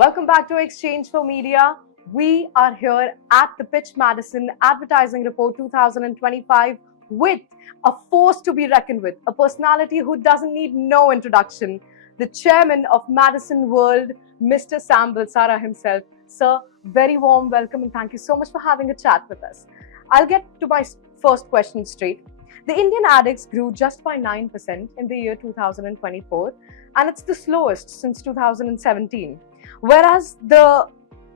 Welcome back to Exchange for Media. We are here at the Pitch Madison Advertising Report 2025 with a force to be reckoned with, a personality who doesn't need no introduction, the chairman of Madison World, Mr. Sam Balsara himself. Sir, very warm welcome and thank you so much for having a chat with us. I'll get to my first question straight. The Indian ADEX grew just by 9% in the year 2024, and it's the slowest since 2017. Whereas the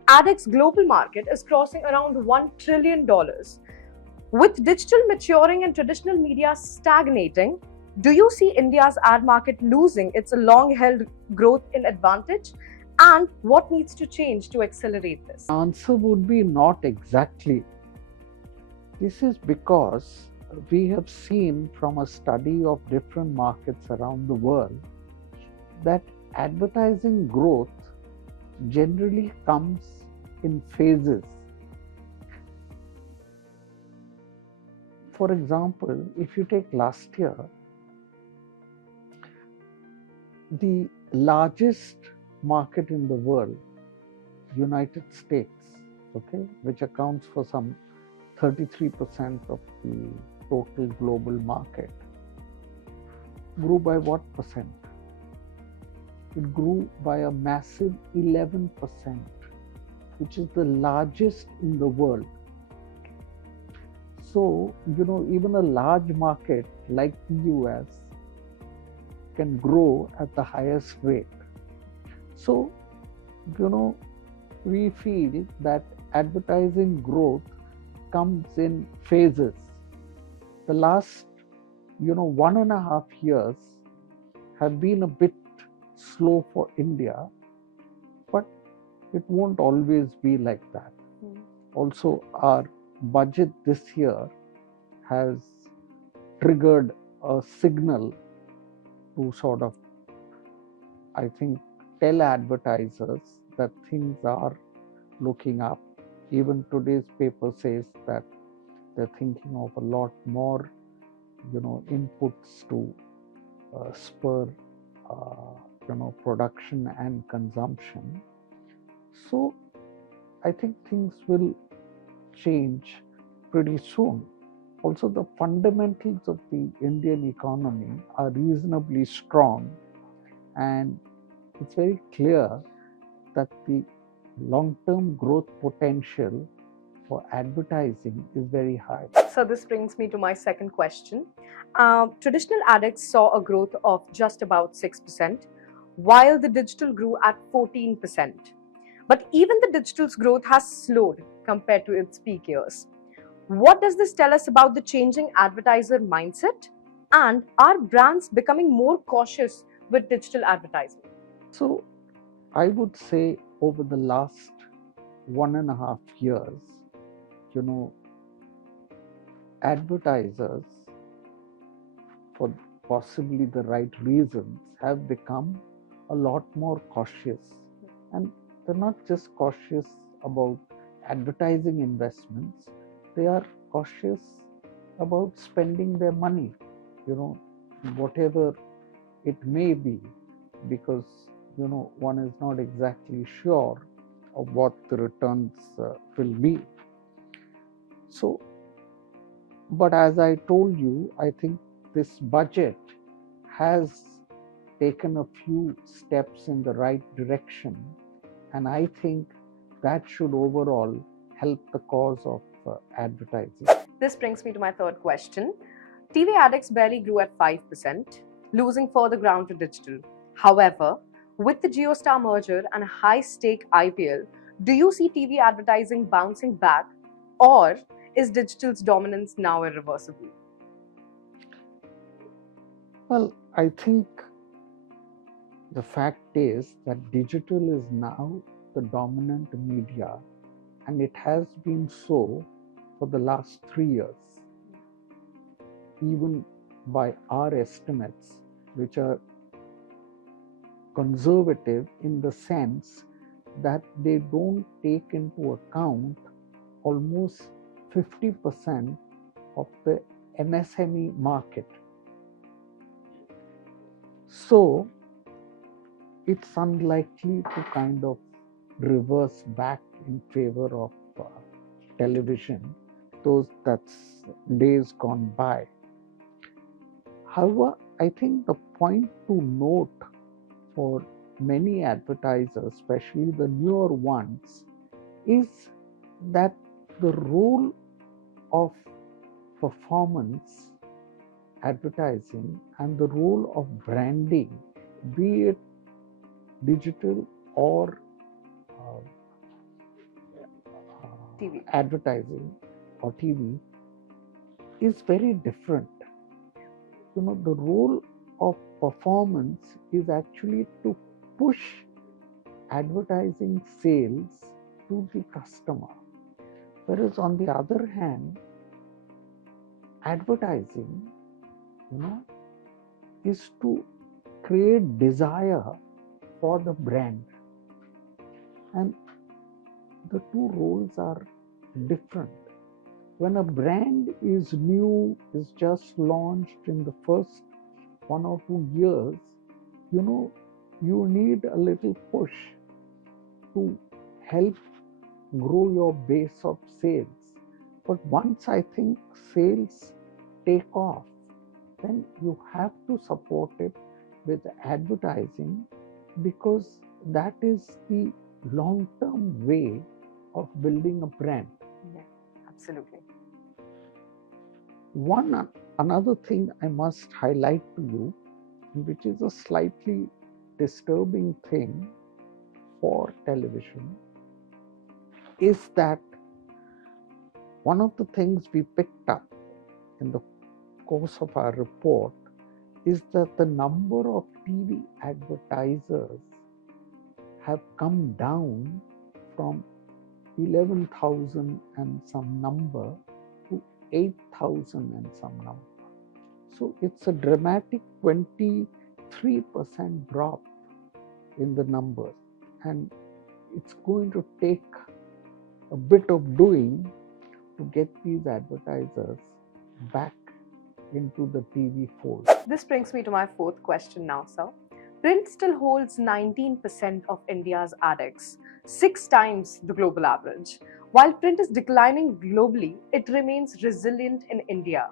ADEX global market is crossing around $1 trillion. With digital maturing and traditional media stagnating, do you see India's ad market losing its long-held growth in advantage? And what needs to change to accelerate this? Answer would be not exactly. This is because we have seen from a study of different markets around the world that advertising growth generally comes in phases. For example, if you take last year, the largest market in the world, United States, which accounts for some 33% of the total global market, grew by what percent? It grew by a massive 11%, which is the largest in the world. So, even a large market like the US can grow at the highest rate. So, we feel that advertising growth comes in phases. The last, 1.5 years have been a bit slow for India, but it won't always be like that. Also, our budget this year has triggered a signal to sort of, I think, tell advertisers that things are looking up. Even today's paper says that they're thinking of a lot more, inputs to spur production and consumption. So I think things will change pretty soon. Also, the fundamentals of the Indian economy are reasonably strong, and it's very clear that the long-term growth potential for advertising is very high. So this brings me to my second question. Traditional ADEX saw a growth of just about 6%, while the digital grew at 14%. But even the digital's growth has slowed compared to its peak years. What does this tell us about the changing advertiser mindset? And are brands becoming more cautious with digital advertising? So I would say over the last 1.5 years, advertisers, for possibly the right reasons, have become a lot more cautious. And they're not just cautious about advertising investments, they are cautious about spending their money, whatever it may be, because, one is not exactly sure of what the returns will be. So, but as I told you, I think this budget has taken a few steps in the right direction, and I think that should overall help the cause of advertising. This brings me to my third question. TV ADEX barely grew at 5%, losing further ground to digital. However, with the JioStar merger and a high-stake IPL, do you see TV advertising bouncing back, or is digital's dominance now irreversible? Well, I think the fact is that digital is now the dominant media, and it has been so for the last 3 years. Even by our estimates, which are conservative in the sense that they don't take into account almost 50% of the MSME market. So it's unlikely to kind of reverse back in favor of television. That's days gone by. However, I think the point to note for many advertisers, especially the newer ones, is that the role of performance advertising and the role of branding, be it digital or TV. advertising or TV, is very different. The role of performance is actually to push advertising sales to the customer. Whereas on the other hand, advertising, is to create desire for the brand. And the two roles are different. When a brand is new, is just launched in the first 1 or 2 years, you need a little push to help grow your base of sales. But once I think sales take off, then you have to support it with advertising, because that is the long-term way of building a brand. Yeah, absolutely. Another thing I must highlight to you, which is a slightly disturbing thing for television, is that one of the things we picked up in the course of our report is that the number of TV advertisers have come down from 11,000 and some number to 8,000 and some number. So it's a dramatic 23% drop in the numbers, and it's going to take a bit of doing to get these advertisers back into the TV fold. This brings me to my fourth question now, sir. Print still holds 19% of India's ADEX, 6 times the global average. While print is declining globally, it remains resilient in India.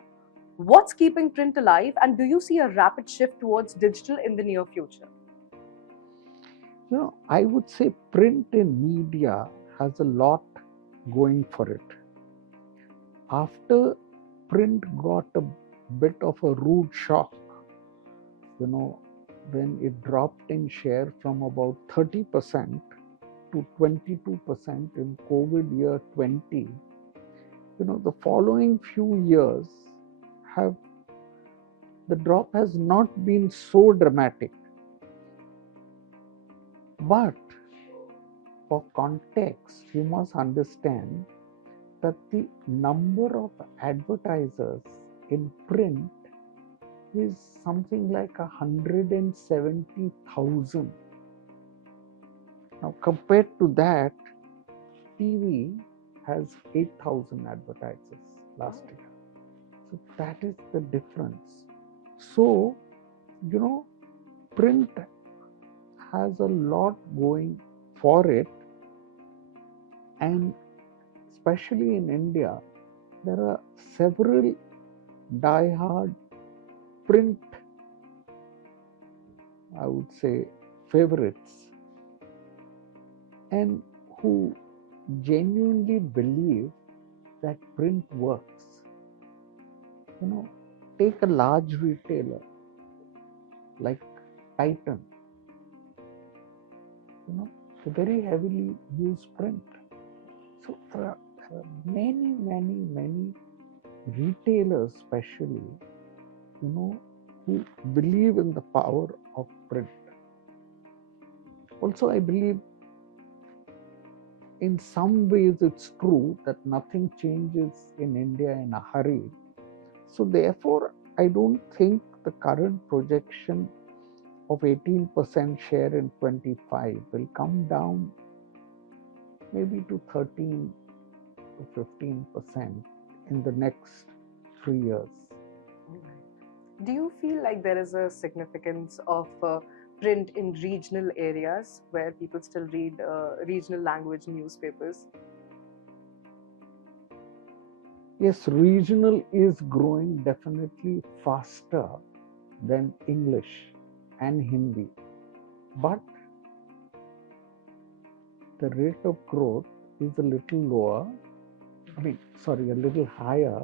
What's keeping print alive, and do you see a rapid shift towards digital in the near future? I would say print in media has a lot going for it. After print got a bit of a rude shock, when it dropped in share from about 30% to 22% in COVID year 20, the following few years the drop has not been so dramatic. But for context, you must understand that the number of advertisers in print is something like 170,000. Now, compared to that, TV has 8,000 advertisers last year. So that is the difference. So, print has a lot going for it, and especially in India, there are several die-hard print, I would say, favorites, and who genuinely believe that print works. Take a large retailer like Titan. They very heavily use print. So there are many retailers, especially, who believe in the power of print. Also, I believe in some ways it's true that nothing changes in India in a hurry. So therefore, I don't think the current projection of 18% share in 25 will come down maybe to 13 to 15% in the next 3 years. Do you feel like there is a significance of print in regional areas where people still read regional language newspapers? Yes, regional is growing definitely faster than English and Hindi, but the rate of growth is a little lower. A little higher,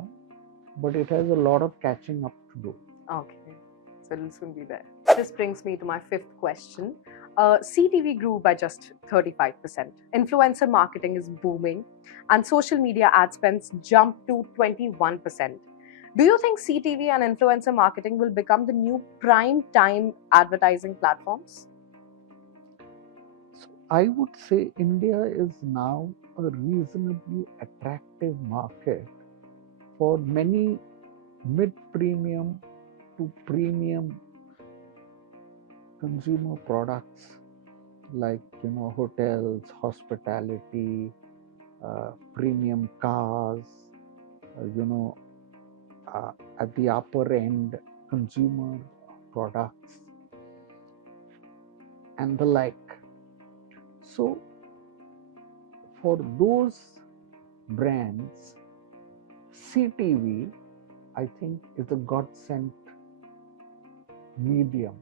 but it has a lot of catching up to do. Okay, so it'll soon be there. This brings me to my fifth question. CTV grew by just 35%. Influencer marketing is booming, and social media ad spends jumped to 21%. Do you think CTV and influencer marketing will become the new prime time advertising platforms? So I would say India is now a reasonably attractive market for many mid-premium to premium consumer products like hotels, hospitality, premium cars, you know at the upper end consumer products and the like. So for those brands, CTV I think is a godsend medium,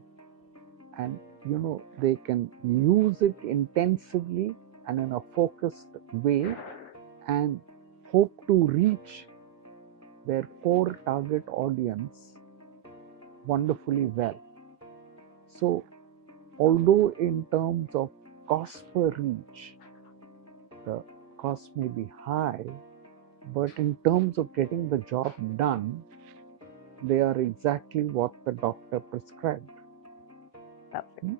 and they can use it intensively and in a focused way and hope to reach their core target audience wonderfully well. So although in terms of cost per reach the cost may be high, but in terms of getting the job done, they are exactly what the doctor prescribed. Lovely.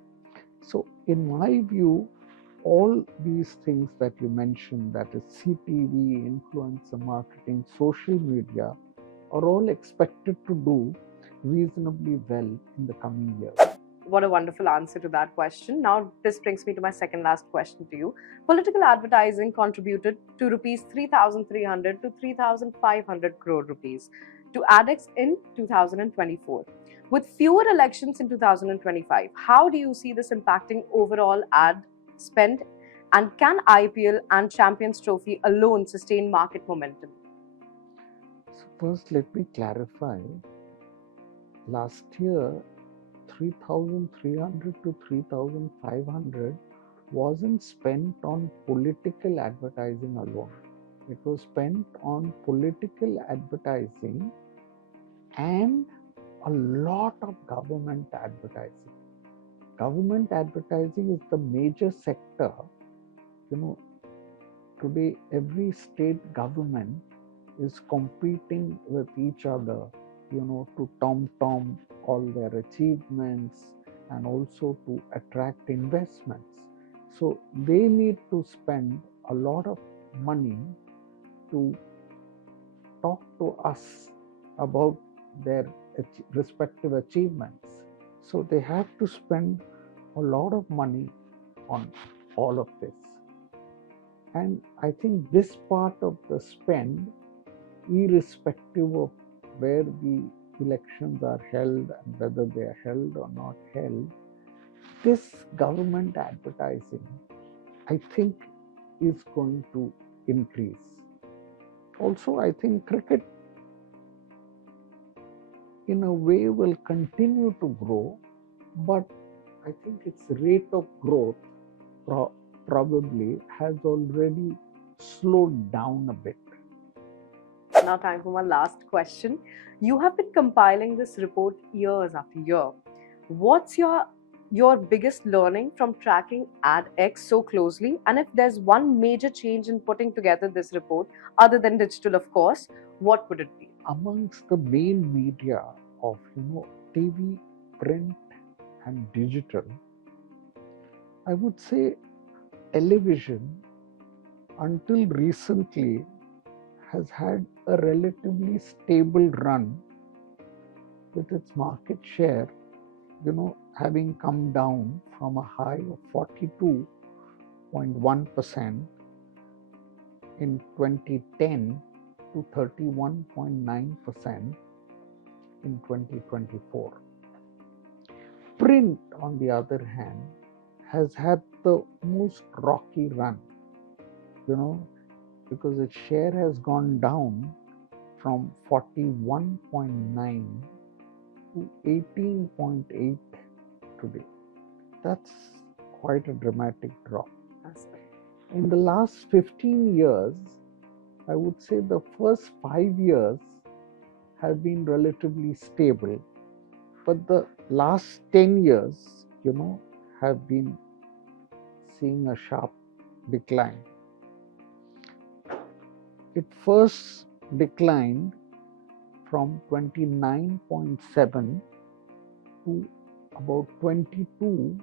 So in my view, all these things that you mentioned, that is CTV, influencer marketing, social media, are all expected to do reasonably well in the coming years. What a wonderful answer to that question. Now, this brings me to my second last question to you. Political advertising contributed to rupees 3,300 to 3,500 crore rupees to ADEX in 2024. With fewer elections in 2025, how do you see this impacting overall ad spend? And can IPL and Champions Trophy alone sustain market momentum? So first, let me clarify. Last year, 3,300 to 3,500 wasn't spent on political advertising alone. It was spent on political advertising and a lot of government advertising. Government advertising is the major sector. Today every state government is competing with each other, to tom all their achievements and also to attract investments. So they need to spend a lot of money to talk to us about their respective achievements. So they have to spend a lot of money on all of this. And I think this part of the spend, irrespective of where the elections are held and whether they are held or not held, this government advertising, I think, is going to increase. Also, I think cricket in a way will continue to grow, but I think its rate of growth probably has already slowed down a bit. Now, time for my last question. You have been compiling this report years after year. What's your biggest learning from tracking AdX so closely? And if there's one major change in putting together this report, other than digital, of course, what would it be? Amongst the main media of TV, print, and digital, I would say television until recently has had a relatively stable run, with its market share having come down from a high of 42.1% in 2010 to 31.9% in 2024. Print, on the other hand, has had the most rocky run, because its share has gone down from 41.9 to 18.8 today. That's quite a dramatic drop. In the last 15 years, I would say the first 5 years have been relatively stable, but the last 10 years, have been seeing a sharp decline. It first declined from 29.7 to about 22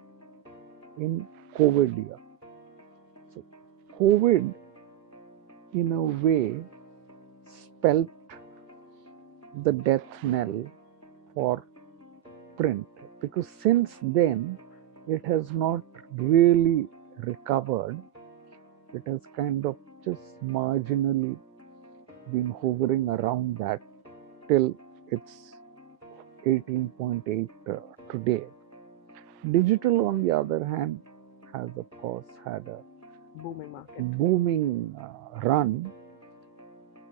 in COVID year. So COVID, in a way, spelt the death knell for print, because since then it has not really recovered. It has kind of just marginally been hovering around that till it's 18.8 today. Digital, on the other hand, has of course had a booming run.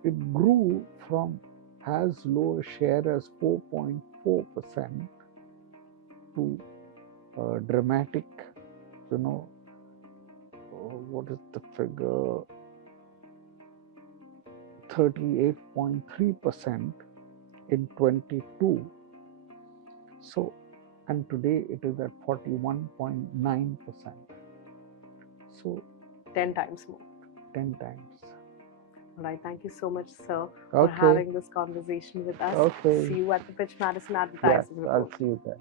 It grew from as low a share as 4.4% to a dramatic, what is the figure? 38.3% in 22. So, and today it is at 41.9%. So 10 times more. 10 times. All right. Thank you so much, sir, for having this conversation with us. Okay. See you at the Pitch Madison Advertising Report. I'll see you there.